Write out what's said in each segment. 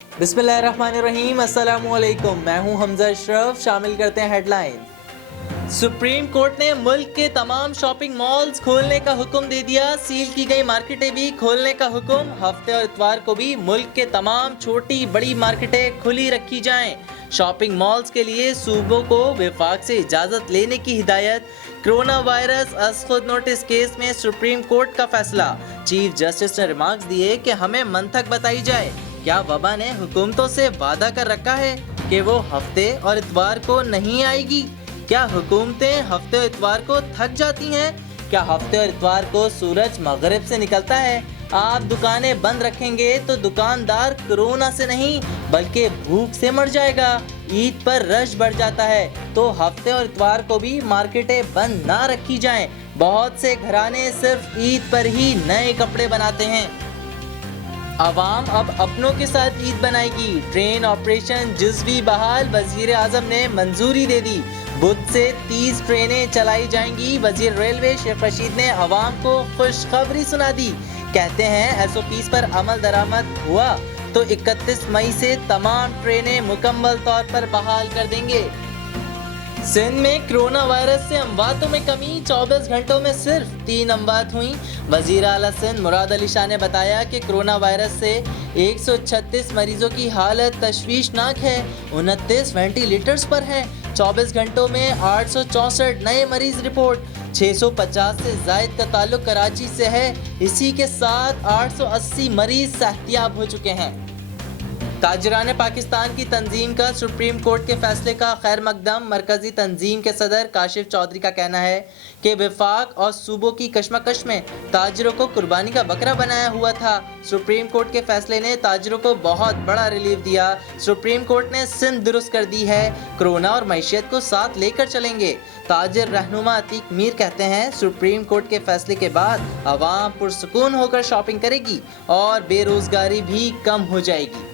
बिस्मिल्लाहिर्रहमानिर्रहीम, अस्सलाम वालेकुम। मैं हूं हमजा अशरफ। शामिल करते हैं हेडलाइन। सुप्रीम कोर्ट ने मुल्क के तमाम शॉपिंग मॉल्स खोलने का हुक्म दे दिया। सील की गई मार्केटें भी खोलने का हुक्म। हफ्ते और इतवार को भी मुल्क के तमाम छोटी बड़ी मार्केटें खुली रखी जाएं। शॉपिंग मॉल्स के लिए सूबों को वफाक से इजाज़त लेने की हिदायत। कोरोना वायरस अज खुद नोटिस केस में सुप्रीम कोर्ट का फैसला। चीफ जस्टिस ने रिमार्क्स दिए कि हमें मंतक बताई जाए। क्या वबा ने हुकूमतों से वादा कर रखा है कि वो हफ्ते और इतवार को नहीं आएगी? क्या हुकूमतें हफ्ते और इतवार को थक जाती हैं? क्या हफ्ते और इतवार को सूरज मगरिब से निकलता है? आप दुकानें बंद रखेंगे तो दुकानदार कोरोना से नहीं बल्कि भूख से मर जाएगा। ईद पर रश बढ़ जाता है तो हफ्ते और इतवार को भी मार्केटें बंद ना रखी जाएं। बहुत से घराने सिर्फ ईद पर ही नए कपड़े बनाते हैं। अवाम अब अपनों के साथ ईद बनाएगी। ट्रेन ऑपरेशन जुज़वी बहाल, वजीर आजम ने मंजूरी दे दी। बुध से 30 ट्रेनें चलाई जाएंगी। वजीर रेलवे शेख रशीद ने अवाम को खुशखबरी सुना दी। कहते हैं SOPs पर अमल दरामद हुआ तो 31 मई से तमाम ट्रेनें मुकम्मल तौर पर बहाल कर देंगे। सिंध में कोरोना वायरस से अमवातों में कमी। 24 घंटों में सिर्फ 3 अमवात हुई। वजीर आला सिंध मुराद अली शाह ने बताया कि कोरोना वायरस से 136 मरीजों की हालत तशवीशनाक है। 29 वेंटिलेटर्स पर हैं। 24 घंटों में 864 नए मरीज रिपोर्ट। 650 से जायद का ताल्लुक कराची से है। इसी के साथ 880 मरीज सेहतियाब हो चुके हैं। ताजरान पाकिस्तान की तंजीम का सुप्रीम कोर्ट के फैसले का खैर मकदम। मरकजी तंजीम के सदर काशिफ चौधरी का कहना है कि वफाक और सूबों की कशमकश में ताजरों को कुर्बानी का बकरा बनाया हुआ था। सुप्रीम कोर्ट के फैसले ने ताजरों को बहुत बड़ा रिलीफ दिया। सुप्रीम कोर्ट ने सिंध दुरुस्त कर दी है। कोरोना और मैशियत को साथ लेकर चलेंगे। ताजिर रहनुमा अतीक मीर कहते हैं सुप्रीम कोर्ट के फैसले के बाद आवाम पुरसुकून होकर शॉपिंग करेगी और बेरोजगारी भी कम हो जाएगी।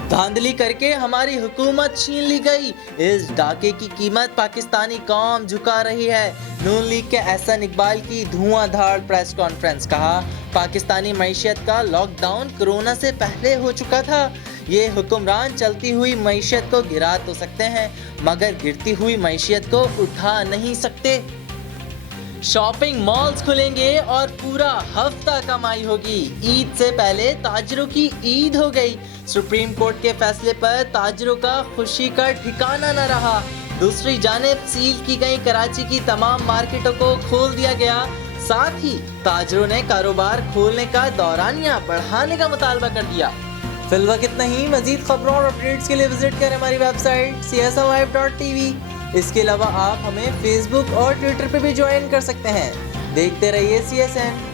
धांधली करके हमारी हुकूमत छीन ली गई। इस डाके की कीमत पाकिस्तानी कौम झुका रही है। नून लीग के एहसन इकबाल की धुआंधार प्रेस कॉन्फ्रेंस। कहा पाकिस्तानी मईशत का लॉकडाउन कोरोना से पहले हो चुका था। ये हुक्मरान चलती हुई मईशत को गिरा तो सकते हैं मगर गिरती हुई मईशत को उठा नहीं सकते। शॉपिंग मॉल्स खुलेंगे और पूरा हफ्ता कमाई होगी। ईद से पहले ताजरों की ईद हो गई। सुप्रीम कोर्ट के फैसले पर ताजरों का खुशी का ठिकाना न रहा। दूसरी जानिब सील की गई कराची की तमाम मार्केटों को खोल दिया गया। साथ ही ताजरों ने कारोबार खोलने का दौरानिया बढ़ाने का मुतालबा कर दिया। फिलहाल इतना ही। मजीद खबरों और अपडेट्स के लिए विजिट करें हमारी वेबसाइट cslive.tv। इसके अलावा आप हमें फेसबुक और ट्विटर पर भी ज्वाइन कर सकते हैं। देखते रहिए CSN।